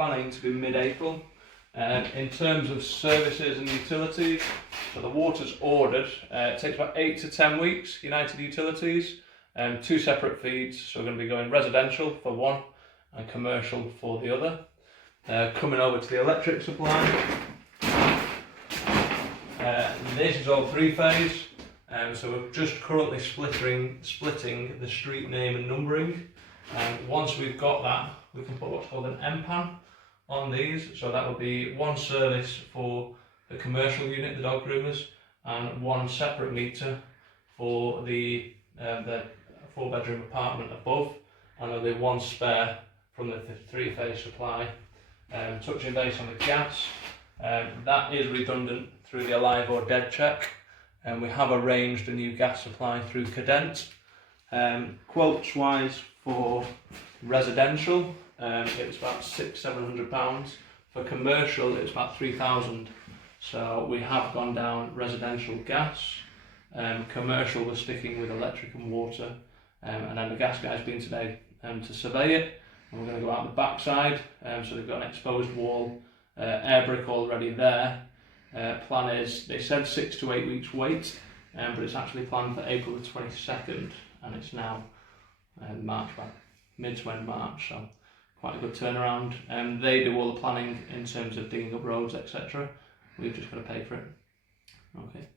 planning to be mid-April. In terms of services and utilities, so the water's ordered. It takes about 8 to 10 weeks, United Utilities. 2 separate feeds, so we're going to be going residential for one and commercial for the other. Coming over to the electric supply. This is all 3-phase, so we're just currently splitting the street name and numbering. Once we've got that, we can put what's called an MPAN on these, so that will be one service for the commercial unit, the dog groomers, and one separate meter for the 4-bedroom apartment above, and there'll be one spare from the 3-phase supply. Touching base on the gas, that is redundant through the alive or dead check, and we have arranged a new gas supply through Cadent. Quotes wise for residential, it's about £600-700. For commercial, it's about 3,000. So we have gone down residential gas. Commercial, we're sticking with electric and water, and then the gas guy's been today to survey it, and we're going to go out the back side. So they've got an exposed wall, air brick already there. Plan is, they said 6 to 8 weeks wait, but it's actually planned for April the 22nd, and it's now March, mid to end March, so quite a good turnaround. They do all the planning in terms of digging up roads, etc. We've just got to pay for it. Okay.